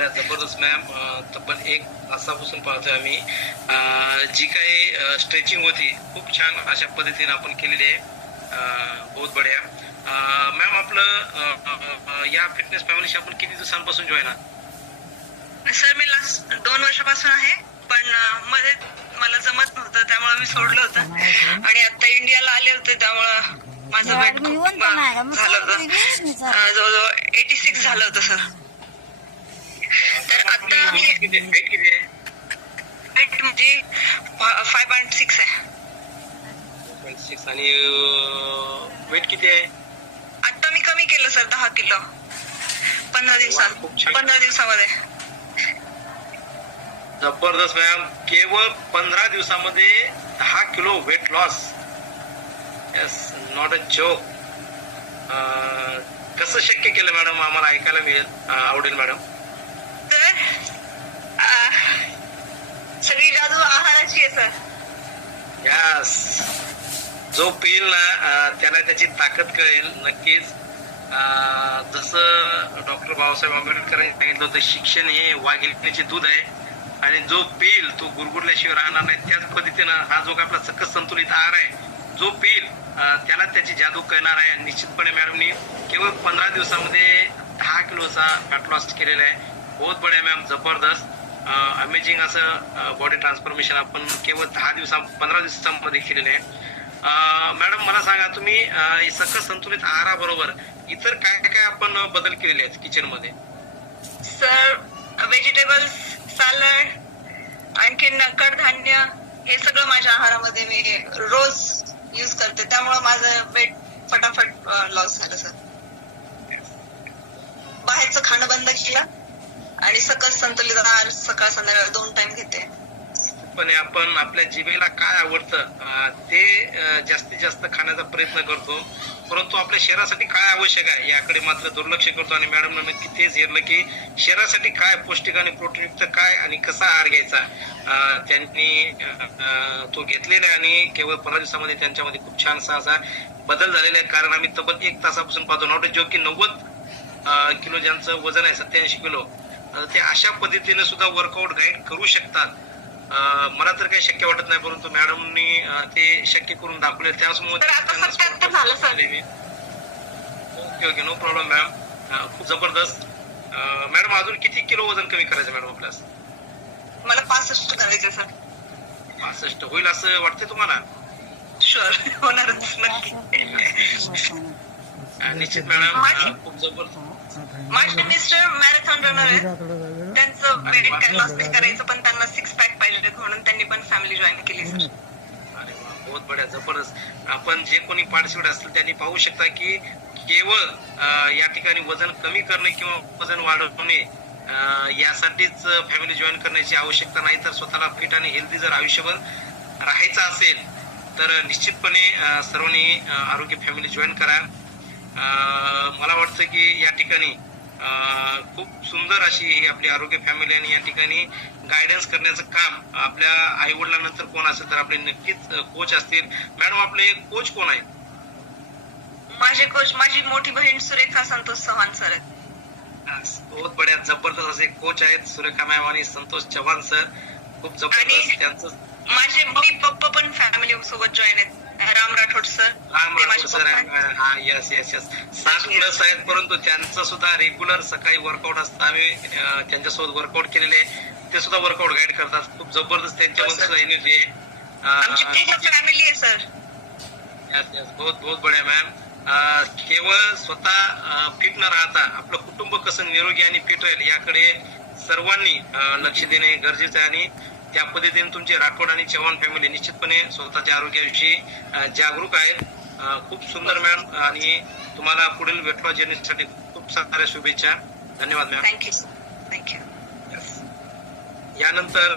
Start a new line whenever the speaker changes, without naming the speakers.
बड्या जबरदस्त मॅम तब्बल एक तासापासून पाहतोय आम्ही. जी काही स्ट्रेचिंग होती खूप छान अशा पद्धतीने आपण केलेली आहे. बहुत बढिया. मॅम आपलं या फिटनेस फॅमिलीशी आपण किती दिवसांपासून जॉईन आहात?
सर मी लास्ट दोन वर्षापासून आहे पण मध्ये मला जमत नव्हतं त्यामुळे मी सोडलं होतं. आणि आता इंडियाला आले होते त्यामुळं माझं वेट खूप झालं होतं. जवळजवळ एटी सिक्स झालं होतं सर.
किती किती आहे
वेट म्हणजे फाय पॉईंट सिक्स आहे.
26 आणि वेट किती आहे?
आता मी कमी केलं सर दहा किलो. पंधरा दिवसात. पंधरा दिवसामध्ये.
जबरदस्त मॅम केवळ पंधरा दिवसामध्ये दहा kilo weight loss yes not a joke कसं शक्य केलं मॅडम आम्हाला ऐकायला मिळेल आवडेल मॅडम
तर अं, अजून आहाराची आहे सर
यस जो पिल ना त्याला त्याची ताकद कळेल नक्कीच. जसं डॉक्टर बाबासाहेब आंबेडकरांनी सांगितलं होतं शिक्षण हे वाघिणीचे दूध आहे. आणि जो पिल तो गुरगुरल्याशिवाय राहणार नाही त्याच पद्धतीनं हा जो आपला सकस संतुलित आहार आहे जो पिल त्याला त्याची जादू कळणार आहे. निश्चितपणे मॅडमनी केवळ पंधरा दिवसामध्ये दहा किलोचा फॅट लॉस केलेला आहे. बहुत बढ्या मॅम जबरदस्त. अमेझिंग असं बॉडी ट्रान्सफॉर्मेशन आपण केवळ दहा दिवसा पंधरा दिवसांमध्ये केलेले आहे. मॅडम मला सांगा तुम्ही सकस संतुलित आहाराबरोबर इतर काय काय आपण बदल केलेले आहेत किचनमध्ये?
सर व्हेजिटेबल्स सॅलड आणखीन कडधान्य हे सगळं माझ्या आहारामध्ये मी रोज यूज करते. त्यामुळे माझं वेट फटाफट लॉस झालं सर बाहेरचं खाणं बंद केलं. आणि सकस संतुलित आहार सकाळ संध्याकाळ दोन टाइम घेते.
पण आपण आपल्या जिभेला काय आवडतं? ते जास्तीत जास्त खाण्याचा प्रयत्न करतो. परंतु आपल्या शरीरासाठी काय आवश्यक आहे? याकडे मात्र दुर्लक्ष करतो. आणि मॅडम नक्की तेच हेरलं की शरीरासाठी काय पौष्टिक आणि प्रोटीनयुक्त काय आणि कसा आहार घ्यायचा? त्यांनी तो घेतलेला आहे आणि केवळ पंधरा दिवसामध्ये त्यांच्यामध्ये खूप छानसा असा बदल झालेला आहे. कारण आम्ही तब्बल एक तासापासून पाहतो. नॉट जो की नव्वद किलो ज्यांचं वजन आहे सत्याऐंशी किलो ते अशा पद्धतीने सुद्धा वर्कआउट गाईड करू शकतात. मला तर काही शक्य वाटत नाही परंतु मॅडमनी ते शक्य करून दाखवले. त्यामुळे
तर आता 77 झालं, sir.
Okay okay no problem ma'am खूप जबरदस्त. मॅडम अजून किती किलो वजन कमी करायचं मॅडम आपल्यास?
मला पासष्ट करायचं सर.
पासष्ट होईल असं वाटतंय तुम्हाला?
शुअर होणारच नक्की.
निश्चित मॅडम खूप जबरदस्त
माझे मिस्टर मॅरेथॉन रनर आहेत. त्यांचं वेट लॉस नाही करायचं पण त्यांना सिक्स पॅक पाहिजे म्हणून त्यांनी पण फॅमिली जॉईन केली सर
अरे वा बहुत बढ्या जबरदस्त. आपण जे कोणी पार्टिसिपेट असतील त्यांनी पाहू शकता की केवळ या ठिकाणी वजन कमी करणे किंवा वजन वाढवणे यासाठीच फॅमिली जॉईन करण्याची आवश्यकता नाही. तर स्वतःला फिट आणि हेल्दी जर आयुष्यभर राहायचं असेल तर निश्चितपणे सर्वांनी आरोग्य फॅमिली जॉईन करा. मला वाटतं की या ठिकाणी खूप सुंदर अशी ही आपली आरोग्य फॅमिली आणि या ठिकाणी गायडन्स करण्याचं काम आपल्या आई वडिलांनंतर कोण असेल तर आपले नक्कीच कोच असतील. मॅडम आपले कोच कोण आहेत?
माझे कोच माझी मोठी बहीण सुरेखा संतोष चव्हाण सर
बहुत बड्या जबरदस्त असे कोच आहेत सुरेखा मॅम आणि संतोष चव्हाण सर खूप जबरदस्त त्यांचं
माझे मम्मी पप्पा पण फॅमिली सोबत जॉईन आहेत. राम राठोड सर.
राम
ते माझे पप्पा.
हा येस येस येस प्लस आहेत परंतु त्यांचं सुद्धा रेग्युलर सकाळी वर्कआउट असतं. आम्ही अं, त्यांच्यासोबत वर्कआउट केलेले ते सुद्धा वर्कआउट गाईड करतात. खूप जबरदस्त त्यांच्यामध्ये
हो, सर.
सुद्धा एनर्जी
आमची
आहे
पूर्ण फॅमिली आहे सर
यस यस बहुत बहुत बढिया मॅम केवळ स्वतः फिट न राहता आपलं कुटुंब कसं निरोगी आणि फिट राहील याकडे सर्वांनी अं, लक्ष देणे गरजेचं आहे. आणि त्या पद्धतीने तुमचे राठोड आणि चव्हाण फॅमिली निश्चितपणे स्वतःच्या आरोग्याविषयी जागरूक आहेत. खूप सुंदर मॅम आणि तुम्हाला पुढील वेट लॉस जर्नीसाठी खूप साऱ्या शुभेच्छा. धन्यवाद मॅम.
थँक्यू थँक्यू
यानंतर